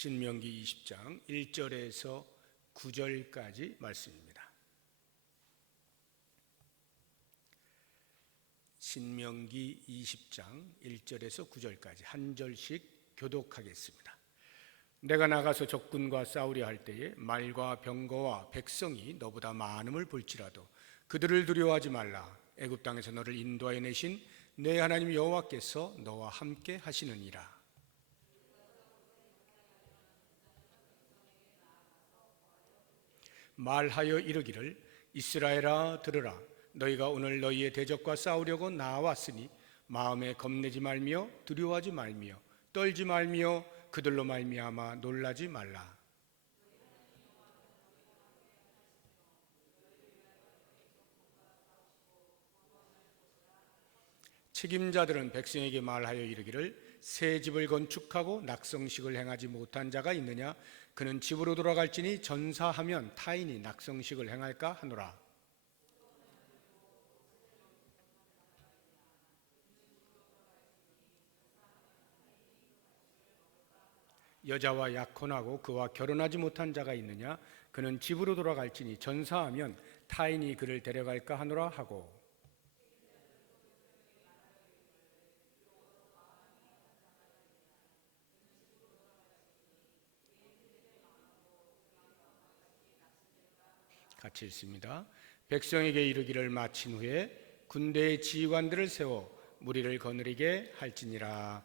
신명기 20장 1절에서 9절까지 말씀입니다. 신명기 20장 1절에서 9절까지 한 절씩 교독하겠습니다. 내가 나가서 적군과 싸우려 할 때에 말과 병거와 백성이 너보다 많음을 볼지라도 그들을 두려워하지 말라. 애굽 땅에서 너를 인도하여 내신 내 하나님 여호와께서 너와 함께 하시느니라. 말하여 이르기를 이스라엘아 들으라. 너희가 오늘 너희의 대적과 싸우려고 나왔으니 마음에 겁내지 말며 두려워하지 말며 떨지 말며 그들로 말미암아 놀라지 말라. 책임자들은 백성에게 말하여 이르기를 새 집을 건축하고 낙성식을 행하지 못한 자가 있느냐? 그는 집으로 돌아갈지니 전사하면 타인이 낙성식을 행할까 하노라. 여자와 약혼하고 그와 결혼하지 못한 자가 있느냐? 그는 집으로 돌아갈지니 전사하면 타인이 그를 데려갈까 하노라 하고, 같이 읽습니다. 백성에게 이르기를 마친 후에 군대의 지휘관들을 세워 무리를 거느리게 할지니라.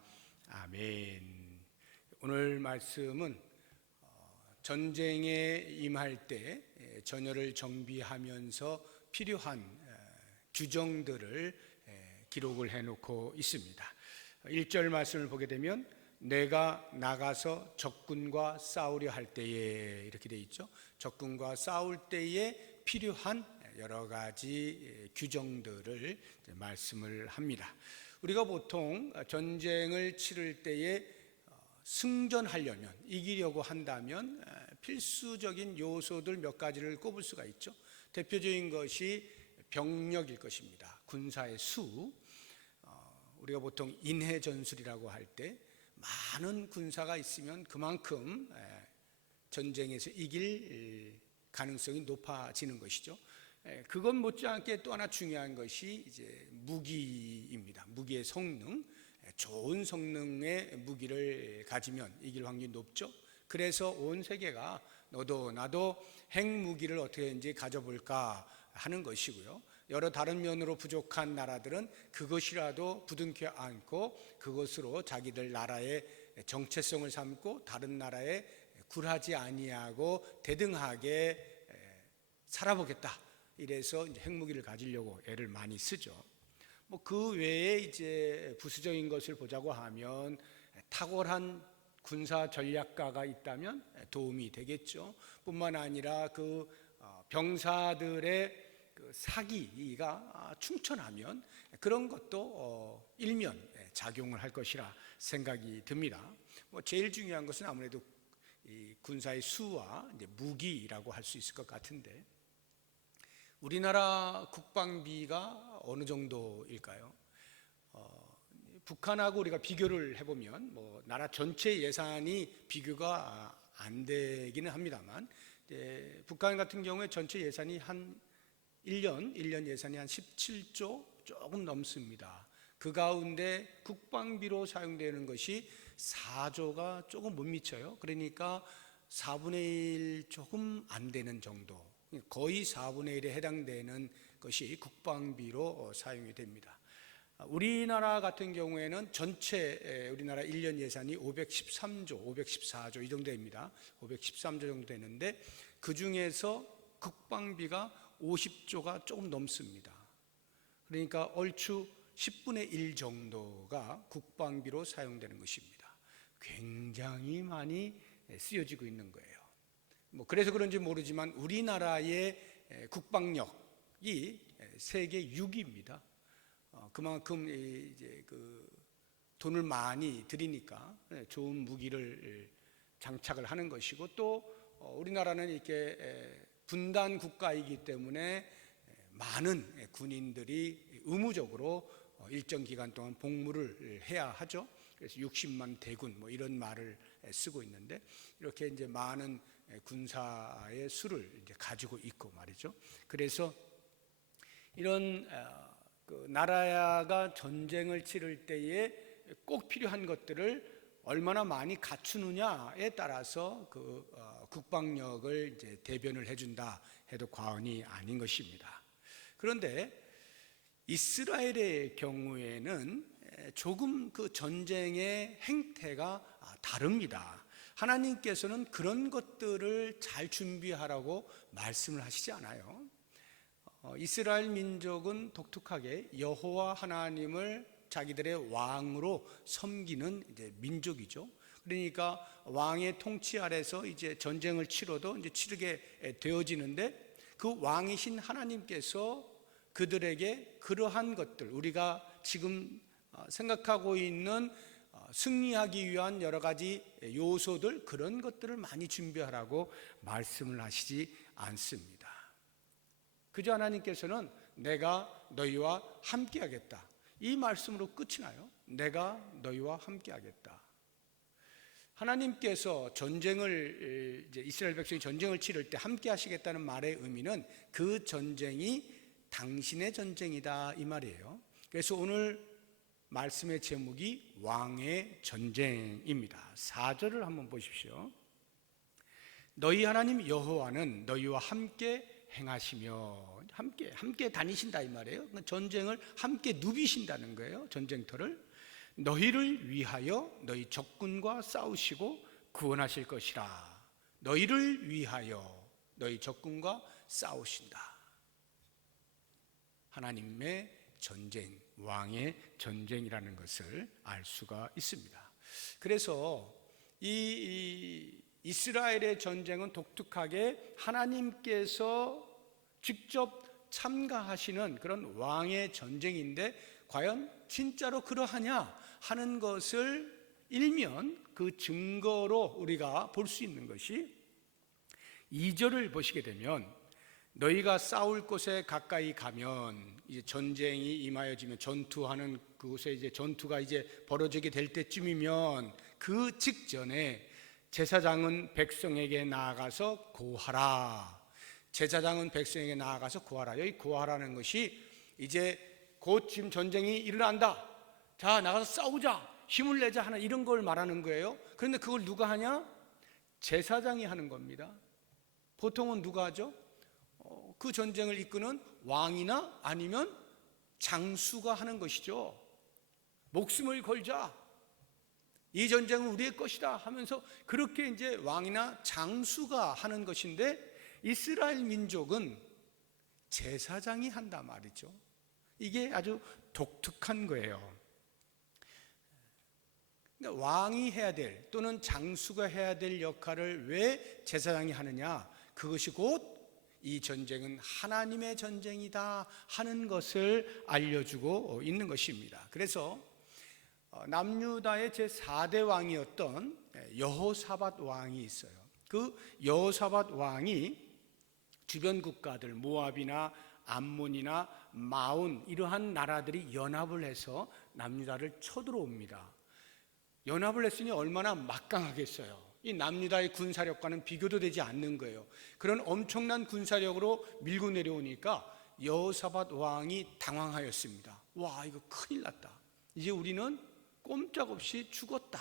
아멘. 오늘 말씀은 전쟁에 임할 때 전열을 정비하면서 필요한 규정들을 기록을 해놓고 있습니다. 1절 말씀을 보게 되면 내가 나가서 적군과 싸우려 할 때에, 이렇게 되어 있죠. 적군과 싸울 때에 필요한 여러 가지 규정들을 말씀을 합니다. 우리가 보통 전쟁을 치를 때에 승전하려면, 이기려고 한다면 필수적인 요소들 몇 가지를 꼽을 수가 있죠. 대표적인 것이 병력일 것입니다. 군사의 수. 우리가 보통 인해전술이라고 할 때 많은 군사가 있으면 그만큼 전쟁에서 이길 가능성이 높아지는 것이죠. 그것 못지않게 또 하나 중요한 것이 이제 무기입니다. 무기의 성능. 좋은 성능의 무기를 가지면 이길 확률이 높죠. 그래서 온 세계가 너도 나도 핵무기를 어떻게든지 가져볼까 하는 것이고요. 여러 다른 면으로 부족한 나라들은 그것이라도 부둥켜 안고 그것으로 자기들 나라의 정체성을 삼고 다른 나라에 굴하지 아니하고 대등하게 살아보겠다. 이래서 이제 핵무기를 가지려고 애를 많이 쓰죠. 그 외에 이제 부수적인 것을 보자고 하면 탁월한 군사 전략가가 있다면 도움이 되겠죠. 뿐만 아니라 그 병사들의 그 사기가 충천하면 그런 것도 일면 작용을 할 것이라 생각이 듭니다. 제일 중요한 것은 아무래도 이 군사의 수와 이제 무기라고 할 수 있을 것 같은데, 우리나라 국방비가 어느 정도일까요? 북한하고 우리가 비교를 해보면 나라 전체 예산이 비교가 안 되기는 합니다만, 북한 같은 경우에 전체 예산이 한 1년 예산이 한 17조 조금 넘습니다. 그 가운데 국방비로 사용되는 것이 4조가 조금 못 미쳐요. 그러니까 4분의 1 조금 안 되는 정도, 거의 4분의 1에 해당되는 것이 국방비로 사용이 됩니다. 우리나라 같은 경우에는 전체 우리나라 1년 예산이 514조 이 정도 됩니다. 513조 정도 되는데 그 중에서 국방비가 50조가 조금 넘습니다. 그러니까 얼추 10분의 1 정도가 국방비로 사용되는 것입니다. 굉장히 많이 쓰여지고 있는 거예요. 그래서 그런지 모르지만 우리나라의 국방력이 세계 6위입니다. 그만큼 이제 그 돈을 많이 들이니까 좋은 무기를 장착을 하는 것이고, 또 우리나라는 이렇게 분단 국가이기 때문에 많은 군인들이 의무적으로 일정 기간 동안 복무를 해야 하죠. 그래서 60만 대군 뭐 이런 말을 쓰고 있는데, 이렇게 이제 많은 군사의 수를 이제 가지고 있고 말이죠. 그래서 이런 그 나라가 전쟁을 치를 때에 꼭 필요한 것들을 얼마나 많이 갖추느냐에 따라서 그 국방력을 이제 대변을 해준다 해도 과언이 아닌 것입니다. 그런데 이스라엘의 경우에는 조금 그 전쟁의 행태가 다릅니다. 하나님께서는 그런 것들을 잘 준비하라고 말씀을 하시지 않아요. 이스라엘 민족은 독특하게 여호와 하나님을 자기들의 왕으로 섬기는 이제 민족이죠. 그러니까 왕의 통치 아래서 이제 전쟁을 치러도 이제 치르게 되어지는데, 그 왕이신 하나님께서 그들에게 그러한 것들, 우리가 지금 생각하고 있는 승리하기 위한 여러 가지 요소들, 그런 것들을 많이 준비하라고 말씀을 하시지 않습니다. 그저 하나님께서는 내가 너희와 함께 하겠다, 이 말씀으로 끝이 나요. 내가 너희와 함께 하겠다. 하나님께서 전쟁을, 이제 이스라엘 백성이 전쟁을 치를 때 함께 하시겠다는 말의 의미는 그 전쟁이 당신의 전쟁이다, 이 말이에요. 그래서 오늘 말씀의 제목이 왕의 전쟁입니다. 4절을 한번 보십시오. 너희 하나님 여호와는 너희와 함께 행하시며, 함께 다니신다 이 말이에요. 전쟁을 함께 누비신다는 거예요. 전쟁터를 너희를 위하여 너희 적군과 싸우시고 구원하실 것이라. 너희를 위하여 너희 적군과 싸우신다. 하나님의 전쟁, 왕의 전쟁이라는 것을 알 수가 있습니다. 그래서 이 이스라엘의 전쟁은 독특하게 하나님께서 직접 참가하시는 그런 왕의 전쟁인데, 과연 진짜로 그러하냐 하는 것을 일면 그 증거로 우리가 볼 수 있는 것이 2절을 보시게 되면, 너희가 싸울 곳에 가까이 가면, 이제 전쟁이 임하여지면, 전투하는 그곳에 이제 전투가 이제 벌어지게 될 때쯤이면, 그 직전에 제사장은 백성에게 나아가서 고하라. 제사장은 백성에게 나아가서 고하라. 여기 고하라는 것이 이제 곧 지금 전쟁이 일어난다, 자 나가서 싸우자, 힘을 내자 하는 이런 걸 말하는 거예요. 그런데 그걸 누가 하냐? 제사장이 하는 겁니다. 보통은 누가 하죠? 그 전쟁을 이끄는 왕이나 아니면 장수가 하는 것이죠. 목숨을 걸자, 이 전쟁은 우리의 것이다 하면서 그렇게 이제 왕이나 장수가 하는 것인데, 이스라엘 민족은 제사장이 한단 말이죠. 이게 아주 독특한 거예요. 그러니까 왕이 해야 될, 또는 장수가 해야 될 역할을 왜 제사장이 하느냐? 그것이 곧 이 전쟁은 하나님의 전쟁이다 하는 것을 알려주고 있는 것입니다. 그래서 남유다의 제4대 왕이었던 여호사밧 왕이 있어요. 그 여호사밧 왕이 주변 국가들, 모압이나 암몬이나 마온, 이러한 나라들이 연합을 해서 남유다를 쳐들어옵니다. 연합을 했으니 얼마나 막강하겠어요. 이 남유다의 군사력과는 비교도 되지 않는 거예요. 그런 엄청난 군사력으로 밀고 내려오니까 여호사밧 왕이 당황하였습니다. 와, 이거 큰일 났다, 이제 우리는 꼼짝없이 죽었다.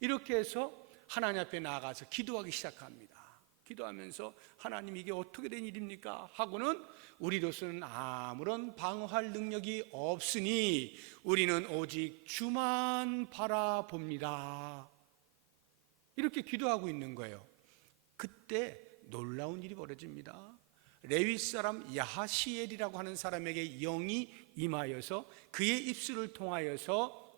이렇게 해서 하나님 앞에 나아가서 기도하기 시작합니다. 기도하면서 하나님, 이게 어떻게 된 일입니까? 하고는 우리로서는 아무런 방어할 능력이 없으니 우리는 오직 주만 바라봅니다. 이렇게 기도하고 있는 거예요. 그때 놀라운 일이 벌어집니다. 레위 사람 야하시엘이라고 하는 사람에게 영이 임하여서 그의 입술을 통하여서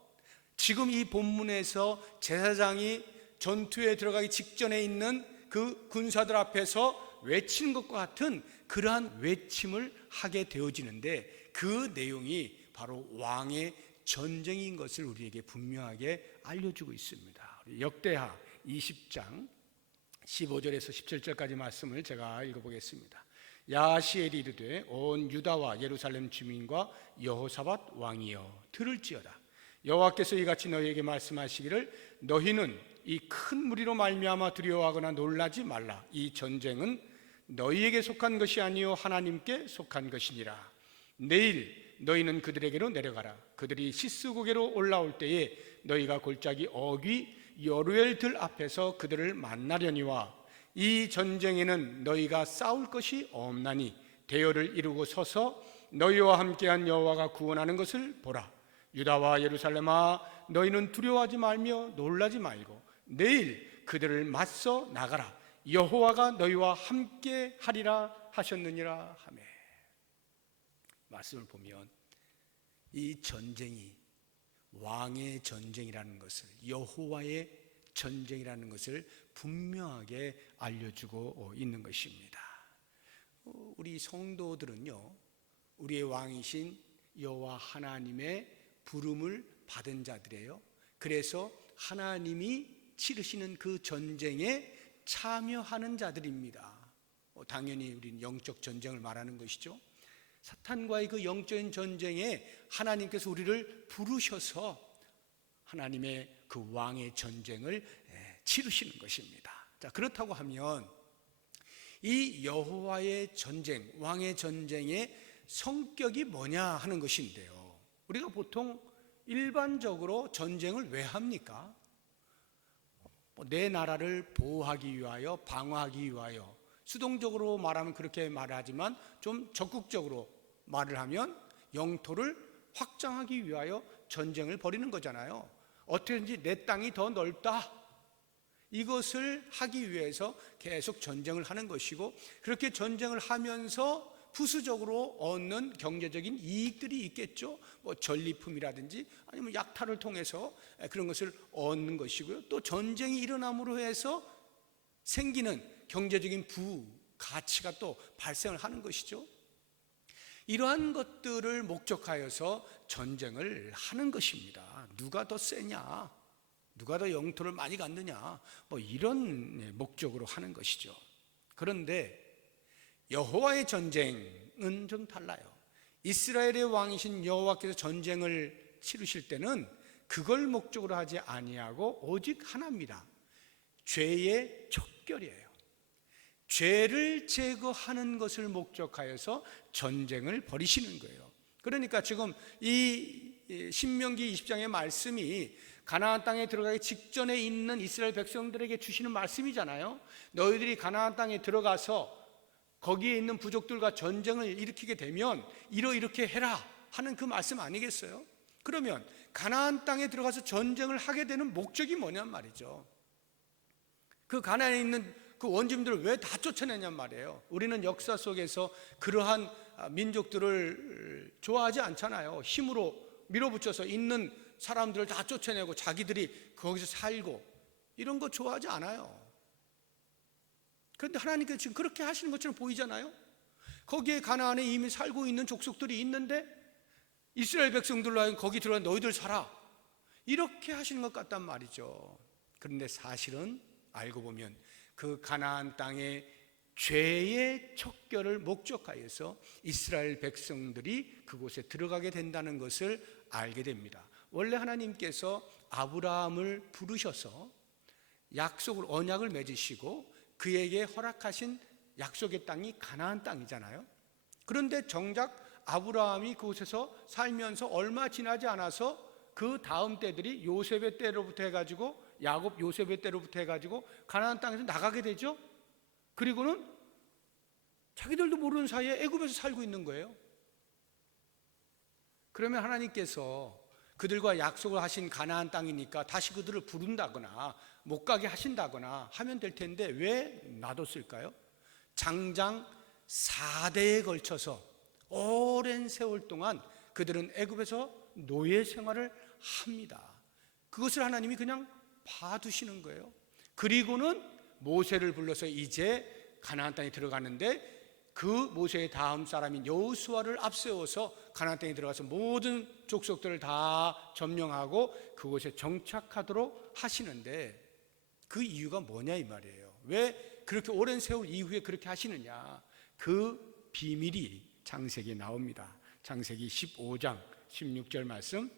지금 이 본문에서 제사장이 전투에 들어가기 직전에 있는 그 군사들 앞에서 외치는 것과 같은 그러한 외침을 하게 되어지는데, 그 내용이 바로 왕의 전쟁인 것을 우리에게 분명하게 알려주고 있습니다. 역대하 20장 15절에서 17절까지 말씀을 제가 읽어보겠습니다. 야하시엘이 이르되 온 유다와 예루살렘 주민과 여호사밧 왕이여 들을지어다. 여호와께서 이같이 너희에게 말씀하시기를 너희는 이 큰 무리로 말미암아 두려워하거나 놀라지 말라. 이 전쟁은 너희에게 속한 것이 아니요 하나님께 속한 것이니라. 내일 너희는 그들에게로 내려가라. 그들이 시스고개로 올라올 때에 너희가 골짜기 어귀 여루엘 들 앞에서 그들을 만나려니와 이 전쟁에는 너희가 싸울 것이 없나니 대열을 이루고 서서 너희와 함께한 여호와가 구원하는 것을 보라. 유다와 예루살렘아 너희는 두려워하지 말며 놀라지 말고 내일 그들을 맞서 나가라. 여호와가 너희와 함께 하리라 하셨느니라 하매. 말씀을 보면 이 전쟁이 왕의 전쟁이라는 것을, 여호와의 전쟁이라는 것을 분명하게 알려주고 있는 것입니다. 우리 성도들은요, 우리의 왕이신 여호와 하나님의 부름을 받은 자들이에요. 그래서 하나님이 치르시는 그 전쟁에 참여하는 자들입니다. 당연히 우리는 영적 전쟁을 말하는 것이죠. 사탄과의 그 영적인 전쟁에 하나님께서 우리를 부르셔서 하나님의 그 왕의 전쟁을 치르시는 것입니다. 자, 그렇다고 하면 이 여호와의 전쟁, 왕의 전쟁의 성격이 뭐냐 하는 것인데요, 우리가 보통 일반적으로 전쟁을 왜 합니까? 내 나라를 보호하기 위하여, 방어하기 위하여, 수동적으로 말하면 그렇게 말하지만 좀 적극적으로 말을 하면 영토를 확장하기 위하여 전쟁을 벌이는 거잖아요. 어떻게든지 내 땅이 더 넓다, 이것을 하기 위해서 계속 전쟁을 하는 것이고, 그렇게 전쟁을 하면서 부수적으로 얻는 경제적인 이익들이 있겠죠. 전리품이라든지 아니면 약탈을 통해서 그런 것을 얻는 것이고요. 또 전쟁이 일어남으로 해서 생기는 경제적인 가치가 또 발생을 하는 것이죠. 이러한 것들을 목적하여서 전쟁을 하는 것입니다. 누가 더 세냐, 누가 더 영토를 많이 갖느냐, 이런 목적으로 하는 것이죠. 그런데 여호와의 전쟁은 좀 달라요. 이스라엘의 왕이신 여호와께서 전쟁을 치르실 때는 그걸 목적으로 하지 아니하고 오직 하나입니다. 죄의 척결이에요. 죄를 제거하는 것을 목적하여서 전쟁을 벌이시는 거예요. 그러니까 지금 이 신명기 20장의 말씀이 가나안 땅에 들어가기 직전에 있는 이스라엘 백성들에게 주시는 말씀이잖아요. 너희들이 가나안 땅에 들어가서 거기에 있는 부족들과 전쟁을 일으키게 되면 이렇게 해라 하는 그 말씀 아니겠어요? 그러면 가나안 땅에 들어가서 전쟁을 하게 되는 목적이 뭐냔 말이죠. 그 가나안에 있는 그 원주민들을 왜 다 쫓아내냔 말이에요. 우리는 역사 속에서 그러한 민족들을 좋아하지 않잖아요. 힘으로 밀어붙여서 있는 사람들을 다 쫓아내고 자기들이 거기서 살고, 이런 거 좋아하지 않아요. 그런데 하나님께서 지금 그렇게 하시는 것처럼 보이잖아요. 거기에 가나안에 이미 살고 있는 족속들이 있는데 이스라엘 백성들로 하여금 거기 들어가 너희들 살아, 이렇게 하시는 것 같단 말이죠. 그런데 사실은 알고 보면 그 가나안 땅의 죄의 척결을 목적하여서 이스라엘 백성들이 그곳에 들어가게 된다는 것을 알게 됩니다. 원래 하나님께서 아브라함을 부르셔서 언약을 맺으시고 그에게 허락하신 약속의 땅이 가나안 땅이잖아요. 그런데 정작 아브라함이 그곳에서 살면서 얼마 지나지 않아서 그 다음 때들이 요셉의 때로부터 해가지고, 야곱 요셉의 때로부터 해가지고 가나안 땅에서 나가게 되죠. 그리고는 자기들도 모르는 사이에 애굽에서 살고 있는 거예요. 그러면 하나님께서 그들과 약속을 하신 가나안 땅이니까 다시 그들을 부른다거나 못 가게 하신다거나 하면 될 텐데 왜 놔뒀을까요? 장장 4대에 걸쳐서 오랜 세월 동안 그들은 애굽에서 노예 생활을 합니다. 그것을 하나님이 그냥 봐두시는 거예요. 그리고는 모세를 불러서 이제 가나안 땅에 들어가는데 그 모세의 다음 사람인 여호수아를 앞세워서 가나안 땅에 들어가서 모든 족속들을 다 점령하고 그곳에 정착하도록 하시는데, 그 이유가 뭐냐 이 말이에요. 왜 그렇게 오랜 세월 이후에 그렇게 하시느냐? 그 비밀이 창세기에 나옵니다. 창세기 15장 16절 말씀,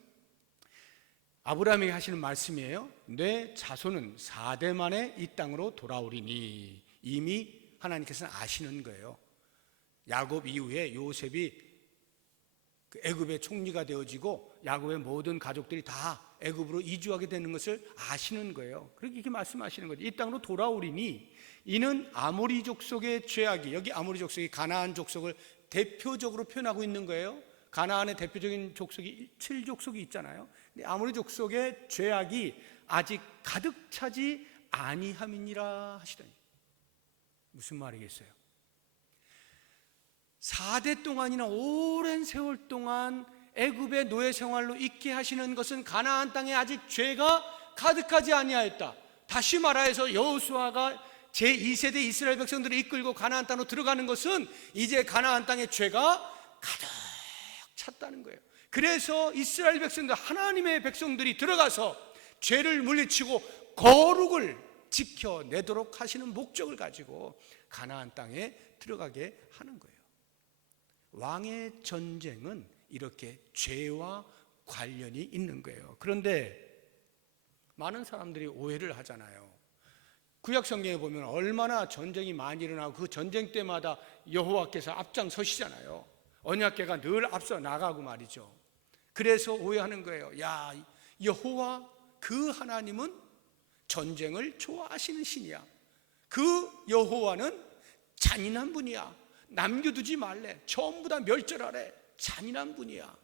아브라함에게 하시는 말씀이에요. 내 자손은 4대 만에 이 땅으로 돌아오리니. 이미 하나님께서는 아시는 거예요. 야곱 이후에 요셉이 애굽의 총리가 되어지고 야곱의 모든 가족들이 다 애굽으로 이주하게 되는 것을 아시는 거예요. 그렇게 이렇게 말씀하시는 거죠. 이 땅으로 돌아오리니 이는 아모리 족속의 죄악이, 여기 아모리 족속이 가나안 족속을 대표적으로 표현하고 있는 거예요. 가나안의 대표적인 족속이 7족속이 있잖아요. 근데 아모리 족속의 죄악이 아직 가득 차지 아니함이니라 하시더니, 무슨 말이겠어요? 4대 동안이나 오랜 세월 동안 애굽의 노예 생활로 있게 하시는 것은 가나안 땅에 아직 죄가 가득하지 아니하였다. 다시 말하여서 여호수아가 제2세대 이스라엘 백성들을 이끌고 가나안 땅으로 들어가는 것은 이제 가나안 땅의 죄가 가득 찼다는 거예요. 그래서 이스라엘 백성들, 하나님의 백성들이 들어가서 죄를 물리치고 거룩을 지켜내도록 하시는 목적을 가지고 가나안 땅에 들어가게 하는 거예요. 왕의 전쟁은 이렇게 죄와 관련이 있는 거예요. 그런데 많은 사람들이 오해를 하잖아요. 구약 성경에 보면 얼마나 전쟁이 많이 일어나고 그 전쟁 때마다 여호와께서 앞장서시잖아요. 언약궤가 늘 앞서 나가고 말이죠. 그래서 오해하는 거예요. 야, 여호와 그 하나님은 전쟁을 좋아하시는 신이야. 그 여호와는 잔인한 분이야. 남겨두지 말래. 전부 다 멸절하래. 잔인한 분이야.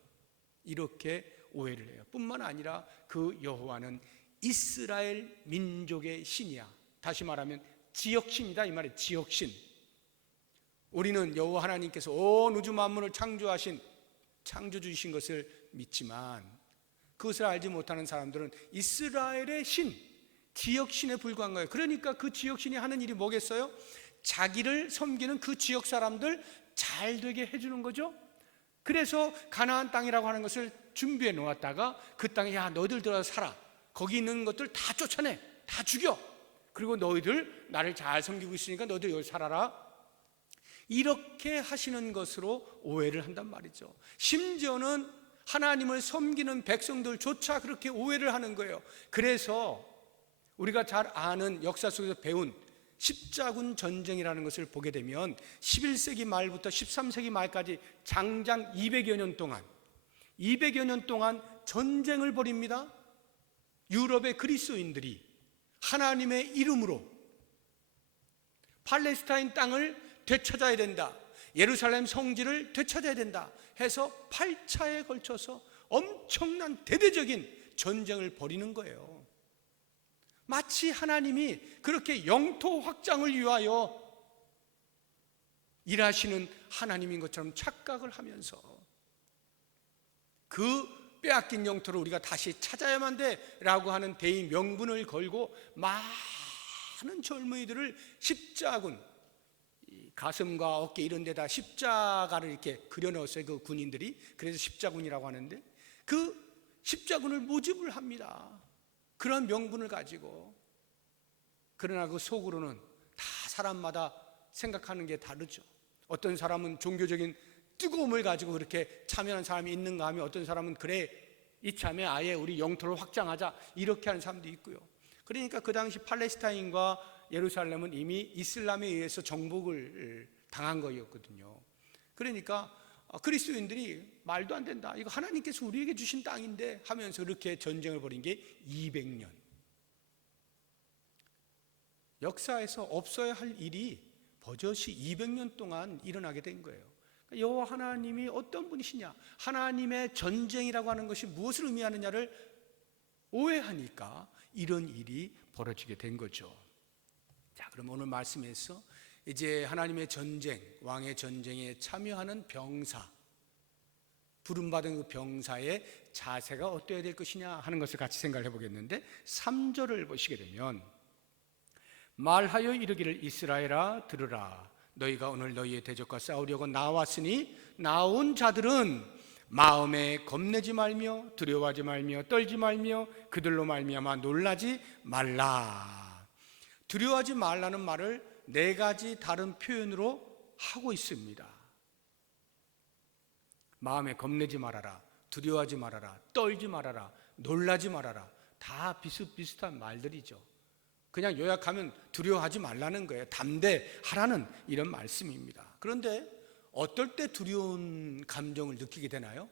이렇게 오해를 해요. 뿐만 아니라 그 여호와는 이스라엘 민족의 신이야. 다시 말하면 지역신이다 이 말이에요. 지역신. 우리는 여호와 하나님께서 온 우주 만물을 창조하신 창조주이신 것을 믿지만 그것을 알지 못하는 사람들은 이스라엘의 신, 지역신에 불과한 거예요. 그러니까 그 지역신이 하는 일이 뭐겠어요? 자기를 섬기는 그 지역 사람들 잘 되게 해주는 거죠. 그래서 가나안 땅이라고 하는 것을 준비해 놓았다가 그 땅에 야 너희들 들어가서 살아. 거기 있는 것들 다 쫓아내. 다 죽여. 그리고 너희들 나를 잘 섬기고 있으니까 너희들 여기 살아라. 이렇게 하시는 것으로 오해를 한단 말이죠. 심지어는 하나님을 섬기는 백성들조차 그렇게 오해를 하는 거예요. 그래서 우리가 잘 아는 역사 속에서 배운 십자군 전쟁이라는 것을 보게 되면 11세기 말부터 13세기 말까지 장장 200여 년 동안 전쟁을 벌입니다. 유럽의 그리스도인들이 하나님의 이름으로 팔레스타인 땅을 되찾아야 된다, 예루살렘 성지를 되찾아야 된다 해서 8차에 걸쳐서 엄청난 대대적인 전쟁을 벌이는 거예요. 마치 하나님이 그렇게 영토 확장을 위하여 일하시는 하나님인 것처럼 착각을 하면서 그 빼앗긴 영토를 우리가 다시 찾아야만 돼 라고 하는 대의 명분을 걸고 많은 젊은이들을 십자군, 가슴과 어깨 이런 데다 십자가를 이렇게 그려넣었어요. 그 군인들이. 그래서 십자군이라고 하는데 그 십자군을 모집을 합니다. 그런 명분을 가지고. 그러나 그 속으로는 다 사람마다 생각하는 게 다르죠. 어떤 사람은 종교적인 뜨거움을 가지고 그렇게 참여하는 사람이 있는가 하면 어떤 사람은 그래 이참에 아예 우리 영토를 확장하자 이렇게 하는 사람도 있고요. 그러니까 그 당시 팔레스타인과 예루살렘은 이미 이슬람에 의해서 정복을 당한 거였거든요. 그러니까 그리스도인들이 말도 안 된다, 이거 하나님께서 우리에게 주신 땅인데 하면서 이렇게 전쟁을 벌인 게 200년. 역사에서 없어야 할 일이 버젓이 200년 동안 일어나게 된 거예요. 여호와 하나님이 어떤 분이시냐, 하나님의 전쟁이라고 하는 것이 무엇을 의미하느냐를 오해하니까 이런 일이 벌어지게 된 거죠. 자, 그럼 오늘 말씀에서 이제 하나님의 전쟁, 왕의 전쟁에 참여하는 병사, 부름받은 그 병사의 자세가 어떠해야 될 것이냐 하는 것을 같이 생각을 해보겠는데 3절을 보시게 되면 말하여 이르기를 이스라엘아 들으라, 너희가 오늘 너희의 대적과 싸우려고 나왔으니 나온 자들은 마음에 겁내지 말며 두려워하지 말며 떨지 말며 그들로 말미암아 놀라지 말라. 두려워하지 말라는 말을 4가지 다른 표현으로 하고 있습니다. 마음에 겁내지 말아라, 두려워하지 말아라, 떨지 말아라, 놀라지 말아라. 다 비슷비슷한 말들이죠. 그냥 요약하면 두려워하지 말라는 거예요. 담대하라는 이런 말씀입니다. 그런데 어떨 때 두려운 감정을 느끼게 되나요?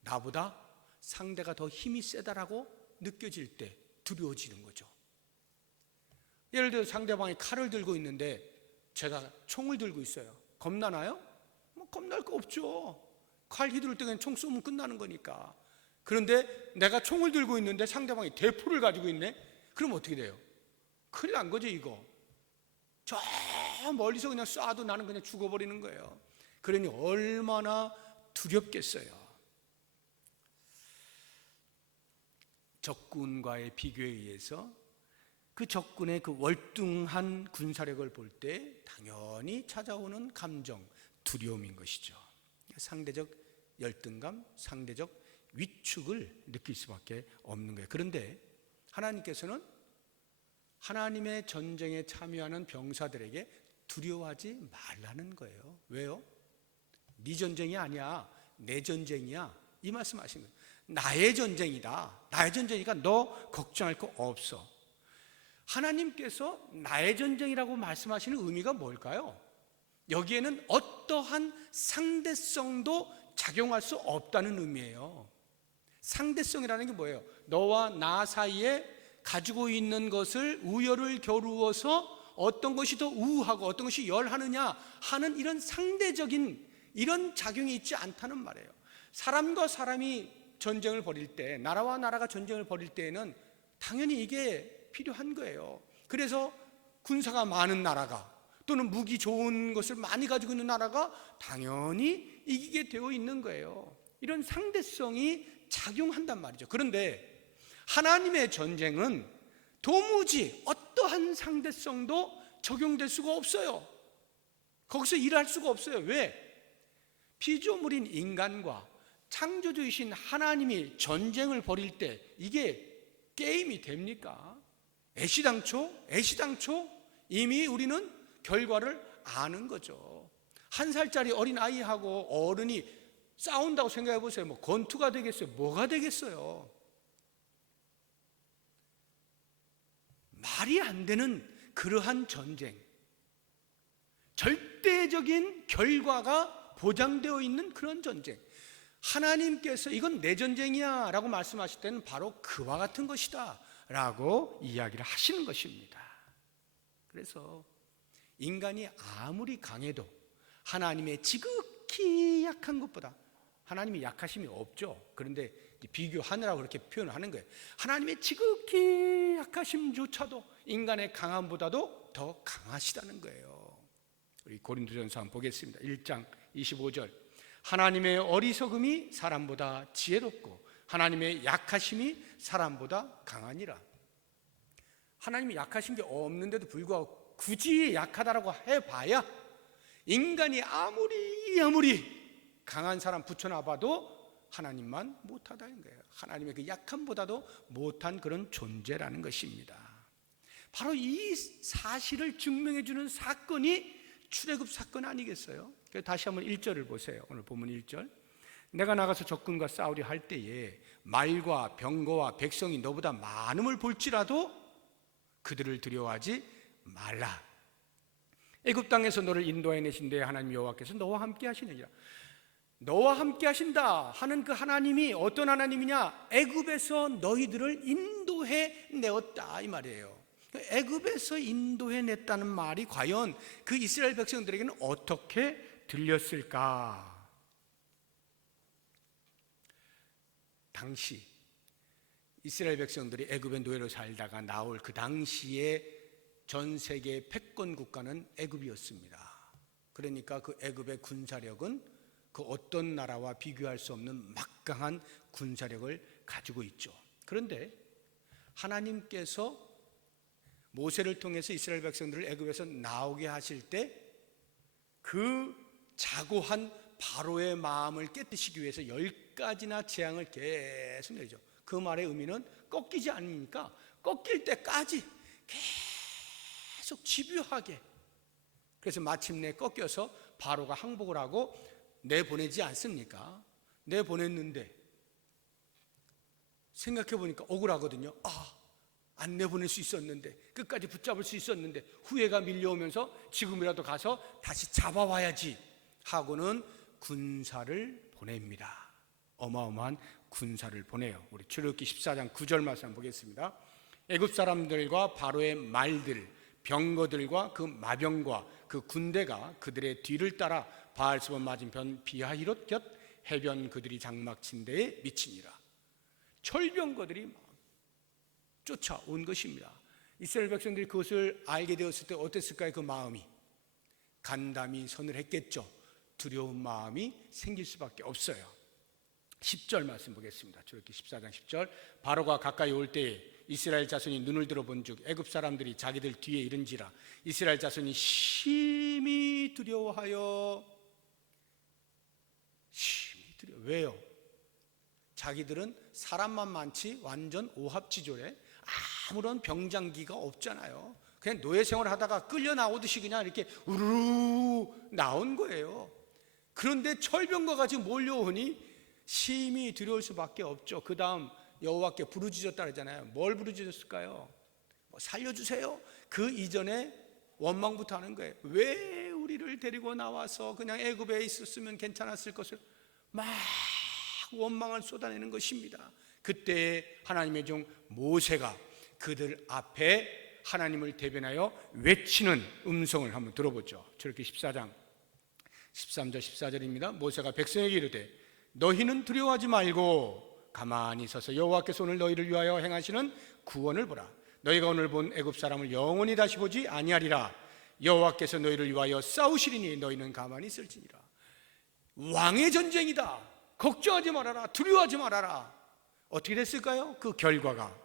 나보다 상대가 더 힘이 세다라고 느껴질 때 두려워지는 거죠. 예를 들어 상대방이 칼을 들고 있는데 제가 총을 들고 있어요. 겁나나요? 뭐 겁날 거 없죠. 칼 휘두를 때 그냥 총 쏘면 끝나는 거니까. 그런데 내가 총을 들고 있는데 상대방이 대포를 가지고 있네? 그럼 어떻게 돼요? 큰일 난 거죠, 이거. 저 멀리서 그냥 쏴도 나는 그냥 죽어버리는 거예요. 그러니 얼마나 두렵겠어요. 적군과의 비교에 의해서 그 적군의 그 월등한 군사력을 볼 때 당연히 찾아오는 감정, 두려움인 것이죠. 상대적 열등감, 상대적 위축을 느낄 수밖에 없는 거예요. 그런데 하나님께서는 하나님의 전쟁에 참여하는 병사들에게 두려워하지 말라는 거예요. 왜요? 네 전쟁이 아니야, 내 전쟁이야, 이 말씀하신 거예요. 나의 전쟁이다. 나의 전쟁이니까 너 걱정할 거 없어. 하나님께서 나의 전쟁이라고 말씀하시는 의미가 뭘까요? 여기에는 어떠한 상대성도 작용할 수 없다는 의미예요. 상대성이라는 게 뭐예요? 너와 나 사이에 가지고 있는 것을 우열을 겨루어서 어떤 것이 더 우하고 어떤 것이 열하느냐 하는 이런 상대적인 이런 작용이 있지 않다는 말이에요. 사람과 사람이 전쟁을 벌일 때, 나라와 나라가 전쟁을 벌일 때에는 당연히 이게 필요한 거예요. 그래서 군사가 많은 나라가 또는 무기 좋은 것을 많이 가지고 있는 나라가 당연히 이기게 되어 있는 거예요. 이런 상대성이 작용한단 말이죠. 그런데 하나님의 전쟁은 도무지 어떠한 상대성도 적용될 수가 없어요. 거기서 일할 수가 없어요. 왜? 피조물인 인간과 창조주이신 하나님이 전쟁을 벌일 때 이게 게임이 됩니까? 애시당초 이미 우리는 결과를 아는 거죠. 1살짜리 어린 아이하고 어른이 싸운다고 생각해 보세요. 뭐 권투가 되겠어요? 뭐가 되겠어요? 말이 안 되는 그러한 전쟁, 절대적인 결과가 보장되어 있는 그런 전쟁. 하나님께서 이건 내 전쟁이야 라고 말씀하실 때는 바로 그와 같은 것이다 라고 이야기를 하시는 것입니다. 그래서 인간이 아무리 강해도 하나님의 지극히 약한 것보다, 하나님이 약하심이 없죠. 그런데 비교하느라고 그렇게 표현을 하는 거예요. 하나님의 지극히 약하심조차도 인간의 강함보다도 더 강하시다는 거예요. 우리 고린도전서 한번 보겠습니다. 1장 25절. 하나님의 어리석음이 사람보다 지혜롭고 하나님의 약하심이 사람보다 강하니라. 하나님이 약하신 게 없는데도 불구하고 굳이 약하다라고 해봐야 인간이 아무리 강한 사람 붙여놔봐도 하나님만 못하다는 거예요. 하나님의 그 약함보다도 못한 그런 존재라는 것입니다. 바로 이 사실을 증명해주는 사건이 출애굽 사건 아니겠어요? 다시 한번 1절을 보세요. 오늘 본문 1절. 내가 나가서 적군과 싸우려 할 때에 말과 병거와 백성이 너보다 많음을 볼지라도 그들을 두려워하지 말라. 애굽 땅에서 너를 인도해 내신 내 하나님 여호와께서 너와 함께 하시느니라. 너와 함께 하신다 하는 그 하나님이 어떤 하나님이냐? 애굽에서 너희들을 인도해 내었다 이 말이에요. 애굽에서 인도해 냈다는 말이 과연 그 이스라엘 백성들에게는 어떻게 들렸을까? 당시 이스라엘 백성들이 애굽의 노예로 살다가 나올 그 당시에 전 세계 패권 국가는 애굽이었습니다. 그러니까 그 애굽의 군사력은 그 어떤 나라와 비교할 수 없는 막강한 군사력을 가지고 있죠. 그런데 하나님께서 모세를 통해서 이스라엘 백성들을 애굽에서 나오게 하실 때 그 자고한 바로의 마음을 깨뜨리기 위해서 10가지나 재앙을 계속 내죠. 그 말의 의미는 꺾이지 않으니까 꺾일 때까지 계속 집요하게. 그래서 마침내 꺾여서 바로가 항복을 하고 내보내지 않습니까? 내보냈는데 생각해 보니까 억울하거든요. 안 내보낼 수 있었는데, 끝까지 붙잡을 수 있었는데 후회가 밀려오면서 지금이라도 가서 다시 잡아와야지 하고는 군사를 보냅니다. 어마어마한 군사를 보내요. 우리 출애굽기 14장 9절 말씀 보겠습니다. 애굽 사람들과 바로의 말들, 병거들과 그 마병과 그 군대가 그들의 뒤를 따라 바알스본 맞은편 비하히롯 곁 해변 그들이 장막친 데에 미치니라. 철병거들이 쫓아온 것입니다. 이스라엘 백성들이 그것을 알게 되었을 때 어땠을까요? 그 마음이 간담이 선을 했겠죠. 두려운 마음이 생길 수밖에 없어요. 10절 말씀 보겠습니다. 출애굽기 14장 10절. 바로가 가까이 올 때에 이스라엘 자손이 눈을 들어 본즉 애굽 사람들이 자기들 뒤에 이른지라. 이스라엘 자손이 심히 두려워하여 왜요? 자기들은 사람만 많지 완전 오합지졸에 아무런 병장기가 없잖아요. 그냥 노예 생활을 하다가 끌려 나오듯이 그냥 이렇게 우르르 나온 거예요. 그런데 철병거가 지금 몰려오니 심히 두려울 수밖에 없죠. 그 다음 여호와께 부르짖었다 그러잖아요. 뭘 부르짖었을까요? 살려주세요. 그 이전에 원망부터 하는 거예요. 왜 우리를 데리고 나와서 그냥 애굽에 있었으면 괜찮았을 것을 막 원망을 쏟아내는 것입니다. 그때 하나님의 종 모세가 그들 앞에 하나님을 대변하여 외치는 음성을 한번 들어보죠. 출애굽기 14장 13절 14절입니다. 모세가 백성에게 이르되 너희는 두려워하지 말고 가만히 서서 여호와께서 오늘 너희를 위하여 행하시는 구원을 보라. 너희가 오늘 본 애굽 사람을 영원히 다시 보지 아니하리라. 여호와께서 너희를 위하여 싸우시리니 너희는 가만히 있을지니라. 왕의 전쟁이다. 걱정하지 말아라. 두려워하지 말아라. 어떻게 됐을까요? 그 결과가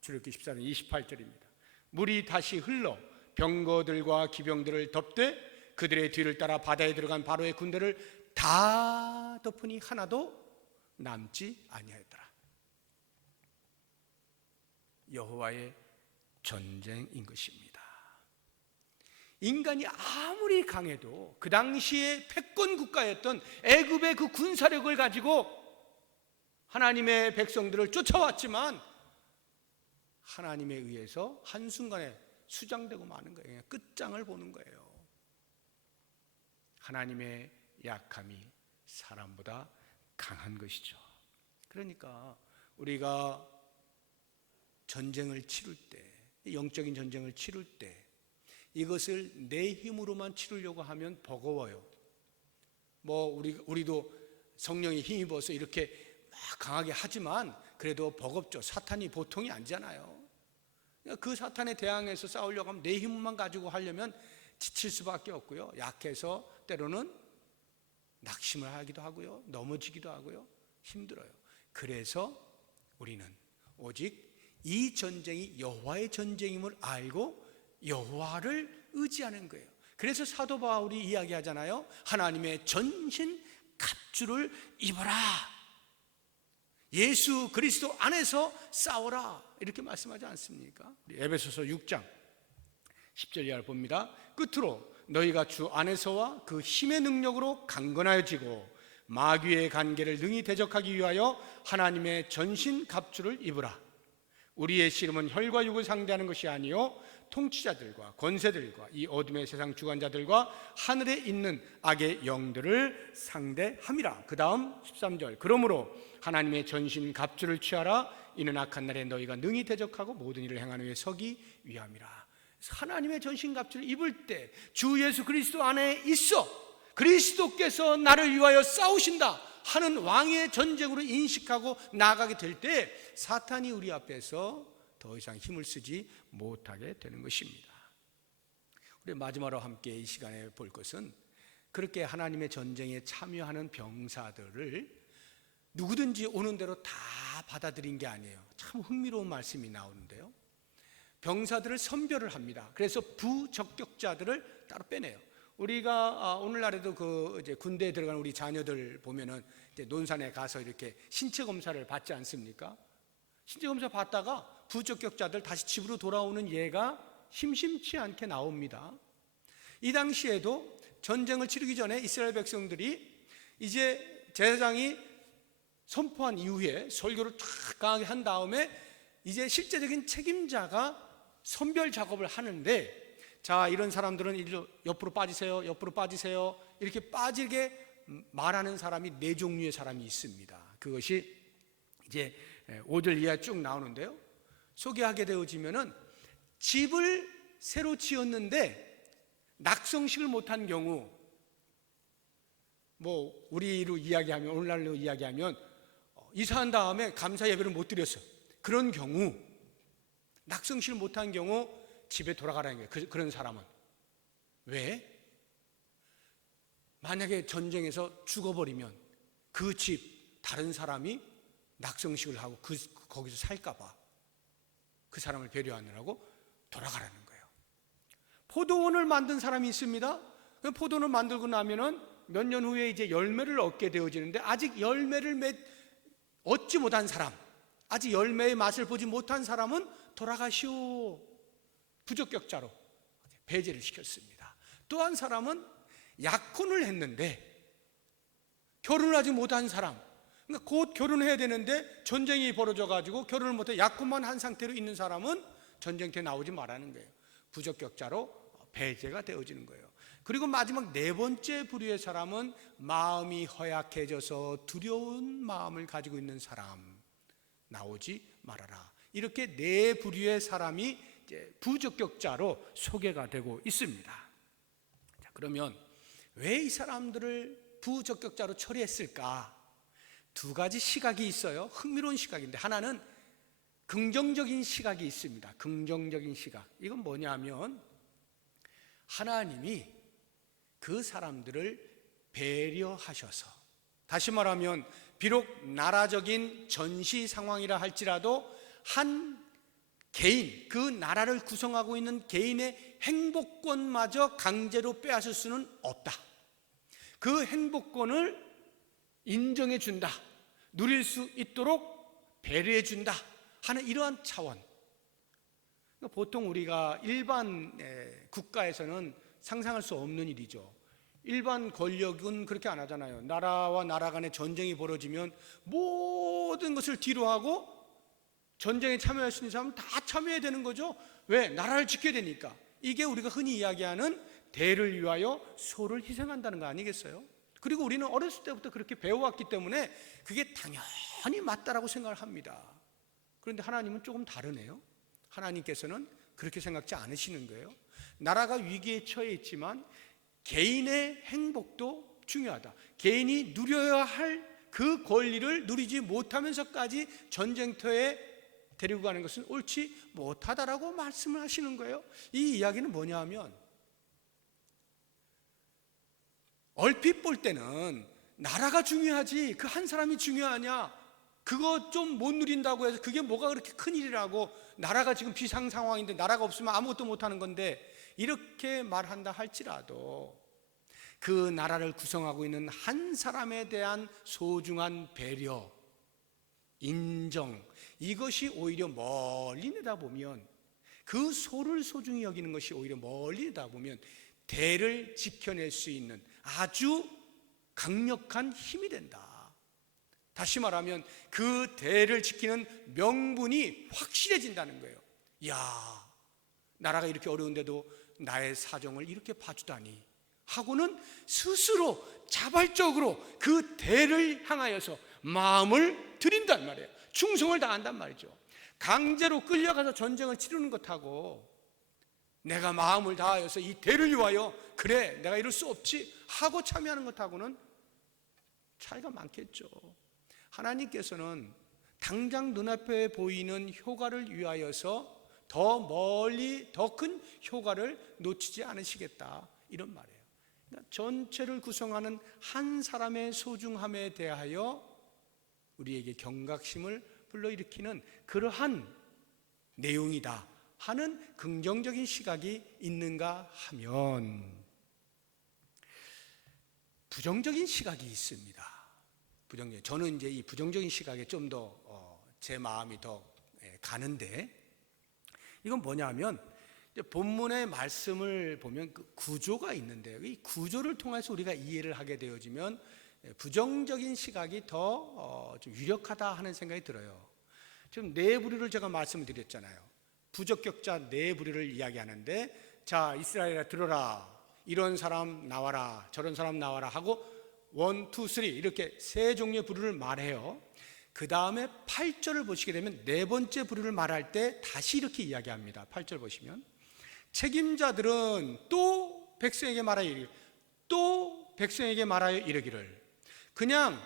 출애굽기 14장 28절입니다. 물이 다시 흘러 병거들과 기병들을 덮되 그들의 뒤를 따라 바다에 들어간 바로의 군대를 다 덮으니 하나도 남지 아니하였더라. 여호와의 전쟁인 것입니다. 인간이 아무리 강해도 그 당시에 패권 국가였던 애굽의 그 군사력을 가지고 하나님의 백성들을 쫓아왔지만 하나님에 의해서 한순간에 수장되고 마는 거예요. 끝장을 보는 거예요. 하나님의 약함이 사람보다 강한 것이죠. 그러니까 우리가 전쟁을 치룰 때, 영적인 전쟁을 치룰 때 이것을 내 힘으로만 치르려고 하면 버거워요. 우리도 성령이 힘입어서 이렇게 막 강하게 하지만 그래도 버겁죠. 사탄이 보통이 아니잖아요. 그 사탄에 대항해서 싸우려고 하면 내 힘만 가지고 하려면 지칠 수밖에 없고요. 약해서 때로는 낙심을 하기도 하고요. 넘어지기도 하고요. 힘들어요. 그래서 우리는 오직 이 전쟁이 여호와의 전쟁임을 알고 여호와를 의지하는 거예요. 그래서 사도 바울이 이야기하잖아요. 하나님의 전신 갑주를 입어라. 예수 그리스도 안에서 싸워라. 이렇게 말씀하지 않습니까? 우리 에베소서 6장 10절 이하를 봅니다. 끝으로 너희가 주 안에서와 그 힘의 능력으로 강건하여지고 마귀의 관계를 능히 대적하기 위하여 하나님의 전신 갑주를 입으라. 우리의 씨름은 혈과 육을 상대하는 것이 아니요 통치자들과 권세들과 이 어둠의 세상 주관자들과 하늘에 있는 악의 영들을 상대함이라. 그 다음 13절 그러므로 하나님의 전신 갑주를 취하라. 이는 악한 날에 너희가 능히 대적하고 모든 일을 행하는 위에 서기 위함이라. 하나님의 전신 갑주를 입을 때 주 예수 그리스도 안에 있어 그리스도께서 나를 위하여 싸우신다 하는 왕의 전쟁으로 인식하고 나아가게 될 때 사탄이 우리 앞에서 더 이상 힘을 쓰지 못하게 되는 것입니다. 우리 마지막으로 함께 이 시간에 볼 것은 그렇게 하나님의 전쟁에 참여하는 병사들을 누구든지 오는 대로 다 받아들인 게 아니에요. 참 흥미로운 말씀이 나오는데요. 병사들을 선별을 합니다. 그래서 부적격자들을 따로 빼내요. 우리가 오늘날에도 이제 군대에 들어가는 우리 자녀들 보면은 이제 논산에 가서 이렇게 신체 검사를 받지 않습니까? 신체 검사 받다가 부적격자들 다시 집으로 돌아오는 예가 심심치 않게 나옵니다. 이 당시에도 전쟁을 치르기 전에 이스라엘 백성들이 이제 제사장이 선포한 이후에 설교를 탁 강하게 한 다음에 이제 실제적인 책임자가 선별 작업을 하는데, 자, 이런 사람들은 옆으로 빠지세요, 옆으로 빠지세요, 이렇게 빠지게 말하는 사람이 네 종류의 사람이 있습니다. 그것이 이제 5절 이하에 쭉 나오는데요, 소개하게 되어지면은 집을 새로 지었는데 낙성식을 못한 경우, 뭐 우리로 이야기하면, 오늘날로 이야기하면 이사한 다음에 감사 예배를 못 드렸어요. 그런 경우, 낙성식을 못한 경우 집에 돌아가라는 거예요. 그런 사람은. 왜? 만약에 전쟁에서 죽어버리면 그 집 다른 사람이 낙성식을 하고 거기서 살까 봐 그 사람을 배려하느라고 돌아가라는 거예요. 포도원을 만든 사람이 있습니다. 포도원을 만들고 나면은 몇 년 후에 이제 열매를 얻게 되어지는데, 아직 열매를 얻지 못한 사람, 아직 열매의 맛을 보지 못한 사람은 돌아가시오, 부적격자로 배제를 시켰습니다. 또 한 사람은 약혼을 했는데 결혼을 하지 못한 사람, 그러니까 곧 결혼해야 되는데 전쟁이 벌어져 가지고 결혼을 못해 약혼만 한 상태로 있는 사람은 전쟁터에 나오지 말라는 거예요. 부적격자로 배제가 되어지는 거예요. 그리고 마지막 네 번째 부류의 사람은 마음이 허약해져서 두려운 마음을 가지고 있는 사람, 나오지 말아라. 이렇게 네 부류의 사람이 이제 부적격자로 소개가 되고 있습니다. 자, 그러면 왜 이 사람들을 부적격자로 처리했을까? 두 가지 시각이 있어요. 흥미로운 시각인데, 하나는 긍정적인 시각이 있습니다. 긍정적인 시각. 이건 뭐냐면 하나님이 그 사람들을 배려하셔서, 다시 말하면 비록 나라적인 전시 상황이라 할지라도 한 개인, 그 나라를 구성하고 있는 개인의 행복권마저 강제로 빼앗을 수는 없다. 그 행복권을 인정해 준다, 누릴 수 있도록 배려해 준다 하는 이러한 차원. 보통 우리가 일반 국가에서는 상상할 수 없는 일이죠. 일반 권력은 그렇게 안 하잖아요. 나라와 나라 간에 전쟁이 벌어지면 모든 것을 뒤로 하고 전쟁에 참여할 수 있는 사람은 다 참여해야 되는 거죠. 왜? 나라를 지켜야 되니까. 이게 우리가 흔히 이야기하는 대를 위하여 소를 희생한다는 거 아니겠어요? 그리고 우리는 어렸을 때부터 그렇게 배워왔기 때문에 그게 당연히 맞다라고 생각을 합니다. 그런데 하나님은 조금 다르네요. 하나님께서는 그렇게 생각지 않으시는 거예요. 나라가 위기에 처해 있지만 개인의 행복도 중요하다. 개인이 누려야 할 그 권리를 누리지 못하면서까지 전쟁터에 데리고 가는 것은 옳지 못하다라고 말씀을 하시는 거예요. 이 이야기는 뭐냐 하면, 얼핏 볼 때는 나라가 중요하지 그 한 사람이 중요하냐, 그거 좀 못 누린다고 해서 그게 뭐가 그렇게 큰일이라고, 나라가 지금 비상 상황인데 나라가 없으면 아무것도 못하는 건데, 이렇게 말한다 할지라도 그 나라를 구성하고 있는 한 사람에 대한 소중한 배려, 인정, 이것이 오히려 멀리 내다보면, 그 소를 소중히 여기는 것이 오히려 멀리 내다보면 대를 지켜낼 수 있는 아주 강력한 힘이 된다. 다시 말하면 그 대를 지키는 명분이 확실해진다는 거예요. 야, 나라가 이렇게 어려운데도 나의 사정을 이렇게 봐주다니 하고는 스스로 자발적으로 그 대를 향하여서 마음을 드린단 말이에요. 충성을 다한단 말이죠. 강제로 끌려가서 전쟁을 치르는 것하고 내가 마음을 다하여서 이 대를 위하여, 그래 내가 이럴 수 없지 하고 참여하는 것하고는 차이가 많겠죠. 하나님께서는 당장 눈앞에 보이는 효과를 위하여서 더 멀리 더 큰 효과를 놓치지 않으시겠다, 이런 말이에요. 그러니까 전체를 구성하는 한 사람의 소중함에 대하여 우리에게 경각심을 불러일으키는 그러한 내용이다 하는 긍정적인 시각이 있는가 하면, 부정적인 시각이 있습니다. 부정적. 저는 이제 이 부정적인 시각에 좀 더 제 마음이 더 가는데, 이건 뭐냐면 본문의 말씀을 보면 그 구조가 있는데, 이 구조를 통해서 우리가 이해를 하게 되어지면 부정적인 시각이 더 좀 유력하다 하는 생각이 들어요. 지금 네 부류를 제가 말씀드렸잖아요. 부적격자 네 부류를 이야기하는데, 자, 이스라엘아 들어라, 이런 사람 나와라, 저런 사람 나와라 하고 1, 2, 3 이렇게 세 종류의 부류를 말해요. 그 다음에 8절을 보시게 되면 네 번째 부류를 말할 때 다시 이렇게 이야기합니다. 8절 보시면 책임자들은 또 백성에게 말하여 이르기를, 또 백성에게 말하여 이르기를. 그냥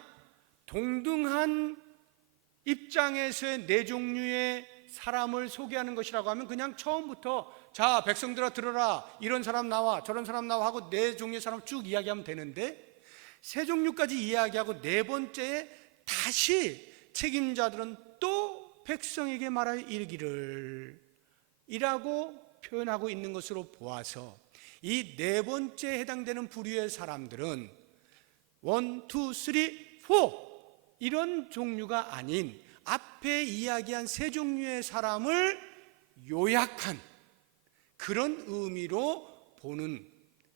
동등한 입장에서의 네 종류의 사람을 소개하는 것이라고 하면 그냥 처음부터 자, 백성들아 들어라, 이런 사람 나와, 저런 사람 나와 하고 네 종류의 사람 쭉 이야기하면 되는데, 세 종류까지 이야기하고 네 번째에 다시 책임자들은 또 백성에게 말하여 이르기를 이라고 표현하고 있는 것으로 보아서, 이 네 번째에 해당되는 부류의 사람들은 1, 2, 3, 4 이런 종류가 아닌 앞에 이야기한 세 종류의 사람을 요약한 그런 의미로 보는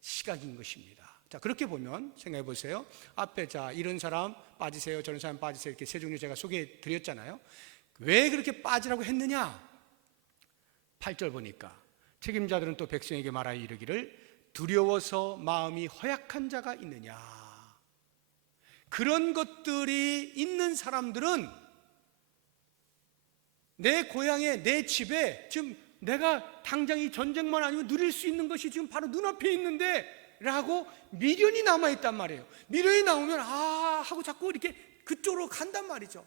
시각인 것입니다. 자, 그렇게 보면 생각해 보세요. 앞에 자, 이런 사람 빠지세요, 저런 사람 빠지세요, 이렇게 세 종류 제가 소개해 드렸잖아요. 왜 그렇게 빠지라고 했느냐? 8절 보니까 책임자들은 또 백성에게 말하여 이르기를 두려워서 마음이 허약한 자가 있느냐. 그런 것들이 있는 사람들은 내 고향에, 내 집에 지금 내가 당장 이 전쟁만 아니면 누릴 수 있는 것이 지금 바로 눈앞에 있는데 라고 미련이 남아있단 말이에요. 미련이 나오면 하고 자꾸 이렇게 그쪽으로 간단 말이죠.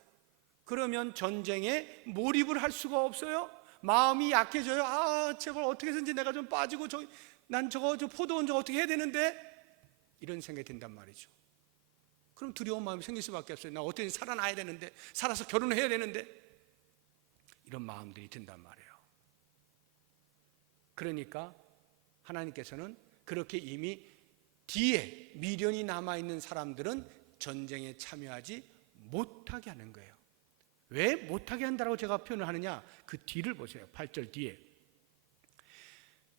그러면 전쟁에 몰입을 할 수가 없어요. 마음이 약해져요. 제발 어떻게 해서든지 내가 좀 빠지고 난 저거 포도원 저거 어떻게 해야 되는데, 이런 생각이 든단 말이죠. 그럼 두려운 마음이 생길 수밖에 없어요. 나 어떻게 살아나야 되는데, 살아서 결혼을 해야 되는데, 이런 마음들이 든단 말이에요. 그러니까 하나님께서는 그렇게 이미 뒤에 미련이 남아있는 사람들은 전쟁에 참여하지 못하게 하는 거예요. 왜 못하게 한다고 제가 표현을 하느냐? 그 뒤를 보세요. 8절 뒤에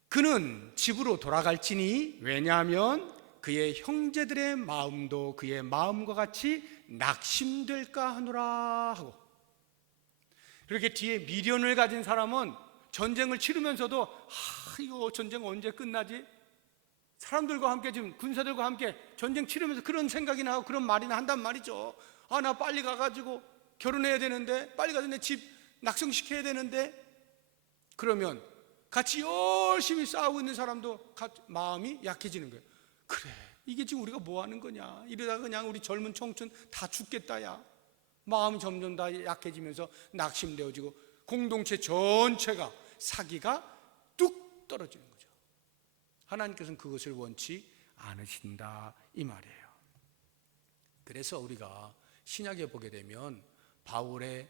그는 집으로 돌아갈지니 왜냐하면 그의 형제들의 마음도 그의 마음과 같이 낙심될까 하노라 하고, 그렇게 뒤에 미련을 가진 사람은 전쟁을 치르면서도 이거 전쟁 언제 끝나지? 사람들과 함께 지금 군사들과 함께 전쟁 치르면서 그런 생각이 나고 그런 말이나 한단 말이죠. 나 빨리 가가지고 결혼해야 되는데, 빨리 가서 내 집 낙성시켜야 되는데. 그러면 같이 열심히 싸우고 있는 사람도 마음이 약해지는 거예요. 그래, 이게 지금 우리가 뭐 하는 거냐, 이러다가 그냥 우리 젊은 청춘 다 죽겠다 야. 마음이 점점 다 약해지면서 낙심되어지고 공동체 전체가 사기가 뚝 떨어지는 거죠. 하나님께서는 그것을 원치 않으신다 이 말이에요. 그래서 우리가 신약에 보게 되면 바울의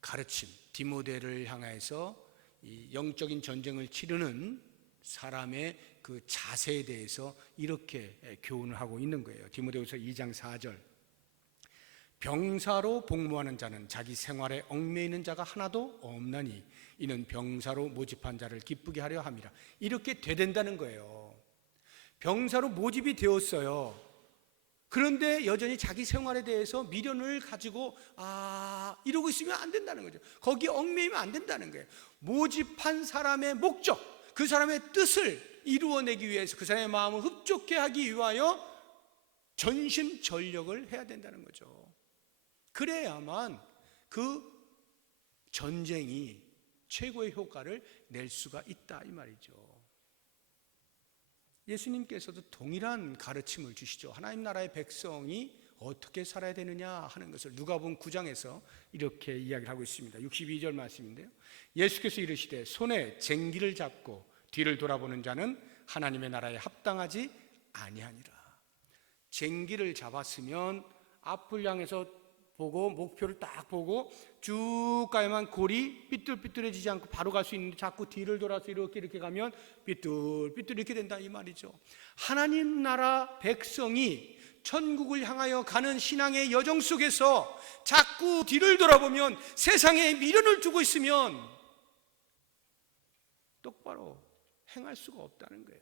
가르침, 디모데를 향해서 이 영적인 전쟁을 치르는 사람의 그 자세에 대해서 이렇게 교훈을 하고 있는 거예요. 디모데후서 2장 4절 병사로 복무하는 자는 자기 생활에 얽매이는 자가 하나도 없나니 이는 병사로 모집한 자를 기쁘게 하려 함이라. 이렇게 되된다는 거예요. 병사로 모집이 되었어요. 그런데 여전히 자기 생활에 대해서 미련을 가지고 이러고 있으면 안 된다는 거죠. 거기에 얽매이면 안 된다는 거예요. 모집한 사람의 목적, 그 사람의 뜻을 이루어내기 위해서, 그 사람의 마음을 흡족해 하기 위하여 전심전력을 해야 된다는 거죠. 그래야만 그 전쟁이 최고의 효과를 낼 수가 있다 이 말이죠. 예수님께서도 동일한 가르침을 주시죠. 하나님 나라의 백성이 어떻게 살아야 되느냐 하는 것을 누가복음 9장에서 이렇게 이야기를 하고 있습니다. 62절 말씀인데요. 예수께서 이르시되 손에 쟁기를 잡고 뒤를 돌아보는 자는 하나님의 나라에 합당하지 아니하니라. 쟁기를 잡았으면 앞을 향해서 보고 목표를 딱 보고 쭉 가야만 골이 삐뚤삐뚤해지지 않고 바로 갈 수 있는데, 자꾸 뒤를 돌아서 이렇게 가면 삐뚤삐뚤 이렇게 된다 이 말이죠. 하나님 나라 백성이 천국을 향하여 가는 신앙의 여정 속에서 자꾸 뒤를 돌아보면, 세상에 미련을 두고 있으면 똑바로 행할 수가 없다는 거예요.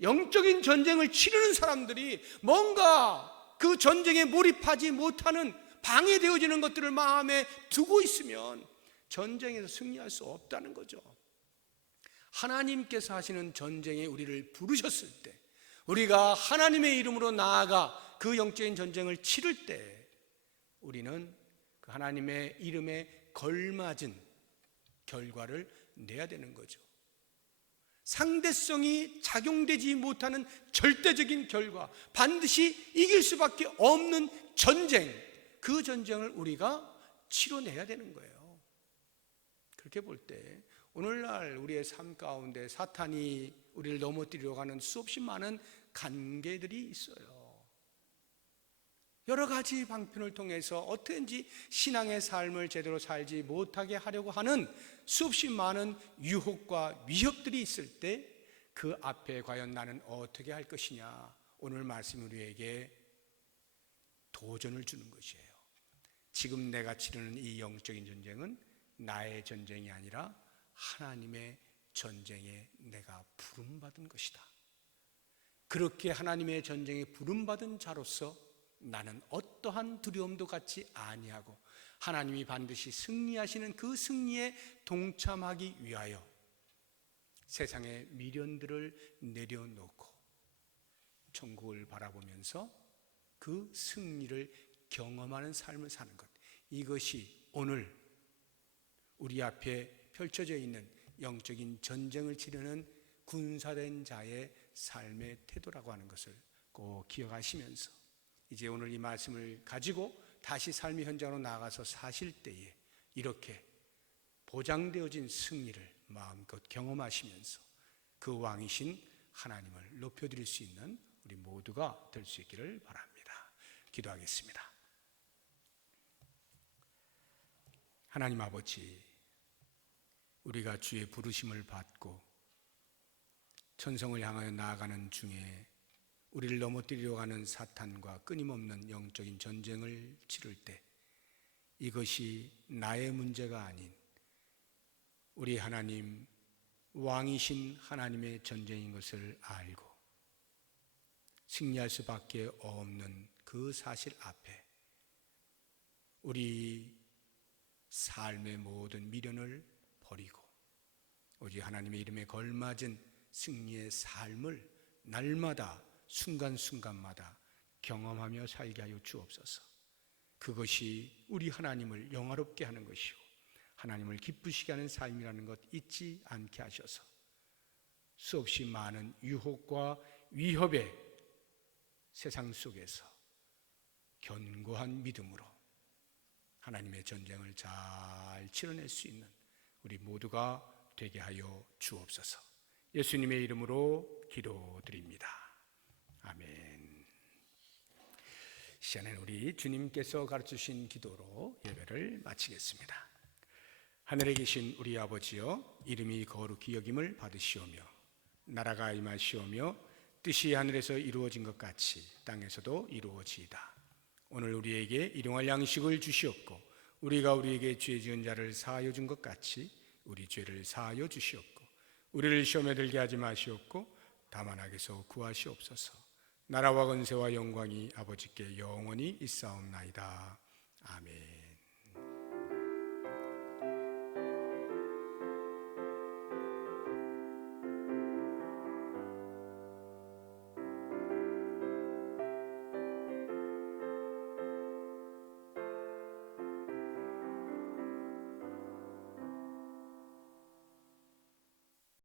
영적인 전쟁을 치르는 사람들이 뭔가 그 전쟁에 몰입하지 못하는 방해되어지는 것들을 마음에 두고 있으면 전쟁에서 승리할 수 없다는 거죠. 하나님께서 하시는 전쟁에 우리를 부르셨을 때, 우리가 하나님의 이름으로 나아가 그 영적인 전쟁을 치를 때 우리는 그 하나님의 이름에 걸맞은 결과를 내야 되는 거죠. 상대성이 작용되지 못하는 절대적인 결과, 반드시 이길 수밖에 없는 전쟁, 그 전쟁을 우리가 치러내야 되는 거예요. 그렇게 볼 때 오늘날 우리의 삶 가운데 사탄이 우리를 넘어뜨리려고 하는 수없이 많은 관계들이 있어요. 여러 가지 방편을 통해서 어떻게든지 신앙의 삶을 제대로 살지 못하게 하려고 하는 수없이 많은 유혹과 위협들이 있을 때 그 앞에 과연 나는 어떻게 할 것이냐, 오늘 말씀 우리에게 도전을 주는 것이에요. 지금 내가 치르는 이 영적인 전쟁은 나의 전쟁이 아니라 하나님의 전쟁에 내가 부름받은 것이다. 그렇게 하나님의 전쟁에 부름받은 자로서 나는 어떠한 두려움도 갖지 아니하고 하나님이 반드시 승리하시는 그 승리에 동참하기 위하여 세상의 미련들을 내려놓고 천국을 바라보면서 그 승리를 경험하는 삶을 사는 것, 이것이 오늘 우리 앞에 펼쳐져 있는 영적인 전쟁을 치르는 군사된 자의 삶의 태도라고 하는 것을 꼭 기억하시면서 이제 오늘 이 말씀을 가지고 다시 삶의 현장으로 나가서 사실 때에 이렇게 보장되어진 승리를 마음껏 경험하시면서 그 왕이신 하나님을 높여드릴 수 있는 우리 모두가 될 수 있기를 바랍니다. 기도하겠습니다. 하나님 아버지, 우리가 주의 부르심을 받고 천성을 향하여 나아가는 중에 우리를 넘어뜨리려고 하는 사탄과 끊임없는 영적인 전쟁을 치를 때 이것이 나의 문제가 아닌 우리 하나님, 왕이신 하나님의 전쟁인 것을 알고 승리할 수밖에 없는 그 사실 앞에 우리 삶의 모든 미련을 버리고 오직 하나님의 이름에 걸맞은 승리의 삶을 날마다 순간순간마다 경험하며 살게 하여 주옵소서. 그것이 우리 하나님을 영화롭게 하는 것이고 하나님을 기쁘시게 하는 삶이라는 것 잊지 않게 하셔서 수없이 많은 유혹과 위협의 세상 속에서 견고한 믿음으로 하나님의 전쟁을 잘 치러낼 수 있는 우리 모두가 되게 하여 주옵소서. 예수님의 이름으로 기도드립니다. 아멘. 시간에는 우리 주님께서 가르치신 기도로 예배를 마치겠습니다. 하늘에 계신 우리 아버지여, 이름이 거룩히 여김을 받으시오며 나라가 임하시오며 뜻이 하늘에서 이루어진 것 같이 땅에서도 이루어지이다. 오늘 우리에게 일용할 양식을 주시옵고 우리가 우리에게 죄 지은 자를 사하여 준 것 같이 우리 죄를 사하여 주시옵고 우리를 시험에 들게 하지 마시옵고 다만 악에서 구하시옵소서. 나라와 권세와 영광이 아버지께 영원히 있사옵나이다. 아멘.